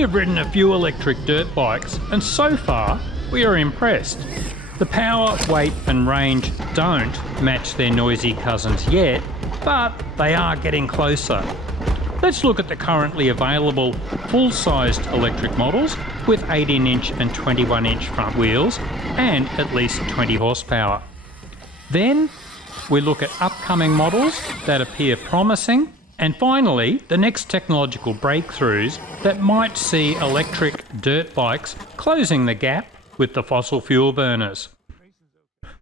We have ridden a few electric dirt bikes and so far we are impressed. The power, weight and range don't match their noisy cousins yet, but they are getting closer. Let's look at the currently available full-sized electric models with 18-inch and 21-inch front wheels and at least 20 horsepower. Then we look at upcoming models that appear promising, and finally the next technological breakthroughs that might see electric dirt bikes closing the gap with the fossil fuel burners.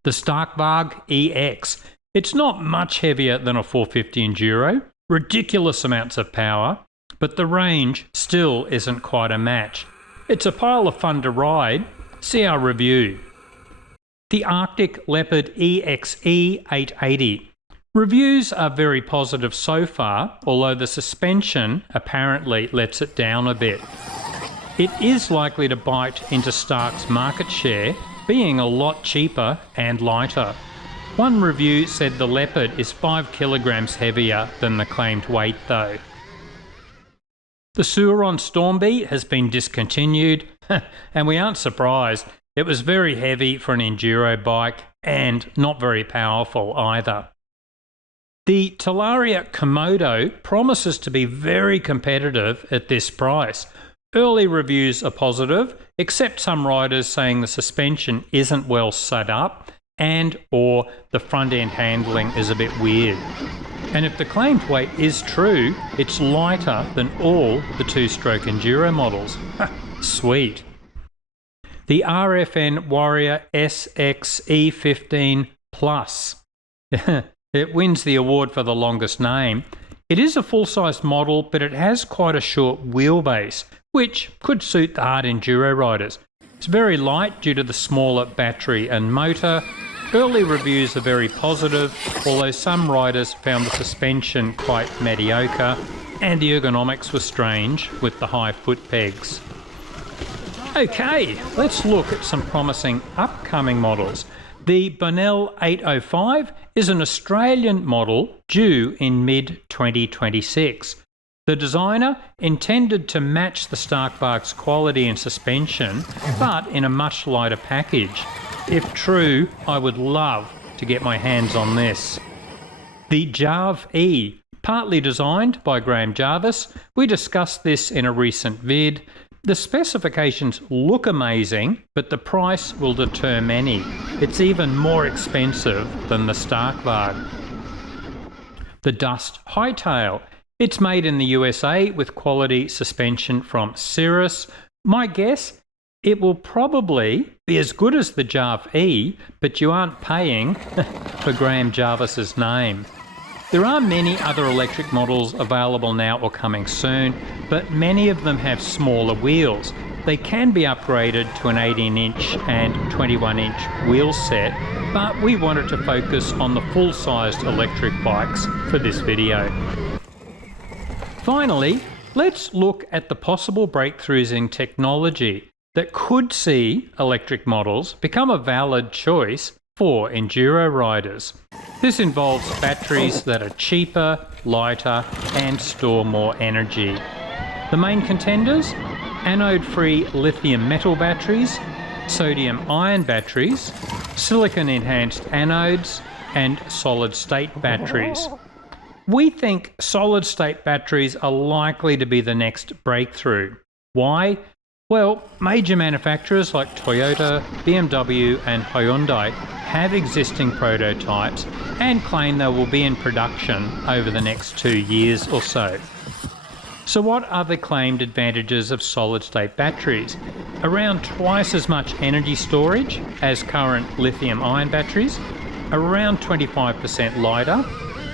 The Varg EX. It's not much heavier than a 450 Enduro, ridiculous amounts of power, but the range still isn't quite a match. It's a pile of fun to ride. See our review. The Arctic Leopard EXE 880. Reviews are very positive so far, although the suspension apparently lets it down a bit. It is likely to bite into Stark's market share, being a lot cheaper and lighter. One review said the Leopard is 5 kilograms heavier than the claimed weight though. The Sur Ron Storm Bee has been discontinued, and we aren't surprised. It was very heavy for an enduro bike and not very powerful either. The Talaria Komodo promises to be very competitive at this price. Early reviews are positive, except some riders saying the suspension isn't well set up and or the front end handling is a bit weird. And if the claimed weight is true, it's lighter than all the two-stroke enduro models. Sweet. The RFN Warrior SXE15 Plus. It wins the award for the longest name. It is a full-sized model, but it has quite a short wheelbase, which could suit the hard enduro riders. It's very light due to the smaller battery and motor. Early reviews are very positive, although some riders found the suspension quite mediocre and the ergonomics were strange with the high foot pegs. Okay, let's look at some promising upcoming models. The Bonnell 805 is an Australian model due in mid-2026. The designer intended to match the Varg's quality and suspension, but in a much lighter package. If true, I would love to get my hands on this. The Jarv-E, partly designed by Graham Jarvis. We discussed this in a recent vid. The specifications look amazing, but the price will deter many. It's even more expensive than the Varg. The Dust Hightail. It's made in the USA with quality suspension from Cirrus. My guess, it will probably be as good as the Jarv-E, but you aren't paying for Graham Jarvis's name. There are many other electric models available now or coming soon, but many of them have smaller wheels. They can be upgraded to an 18-inch and 21-inch wheel set, but we wanted to focus on the full-sized electric bikes for this video. Finally, let's look at the possible breakthroughs in technology that could see electric models become a valid choice for enduro riders. This involves batteries that are cheaper, lighter and store more energy. The main contenders: anode-free lithium metal batteries, sodium-ion batteries, silicon-enhanced anodes and solid-state batteries. We think solid-state batteries are likely to be the next breakthrough. Why? Well, major manufacturers like Toyota, BMW and Hyundai have existing prototypes and claim they will be in production over the next 2 years or so. So what are the claimed advantages of solid-state batteries? Around twice as much energy storage as current lithium-ion batteries, around 25% lighter.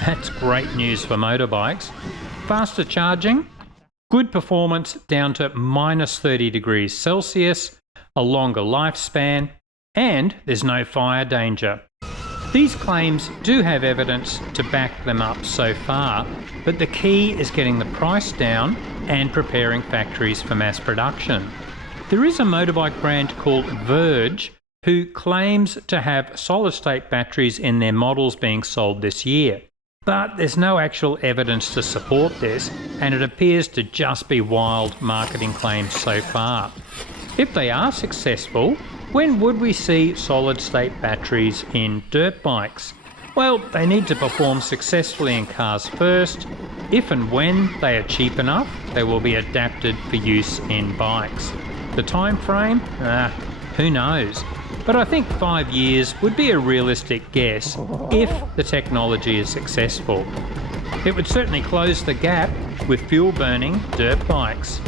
That's great news for motorbikes. Faster charging, good performance down to -30 degrees Celsius, a longer lifespan, and there's no fire danger. These claims do have evidence to back them up so far, but the key is getting the price down and preparing factories for mass production. There is a motorbike brand called Verge who claims to have solid-state batteries in their models being sold this year. But there's no actual evidence to support this, and it appears to just be wild marketing claims so far. If they are successful, when would we see solid-state batteries in dirt bikes? Well, they need to perform successfully in cars first. If and when they are cheap enough, they will be adapted for use in bikes. The time frame? Who knows? But I think 5 years would be a realistic guess if the technology is successful. It would certainly close the gap with fuel-burning dirt bikes.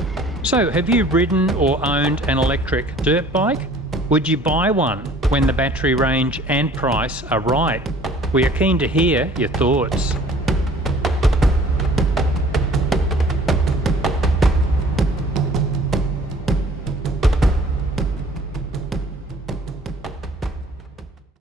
So, have you ridden or owned an electric dirt bike? Would you buy one when the battery range and price are right? We are keen to hear your thoughts.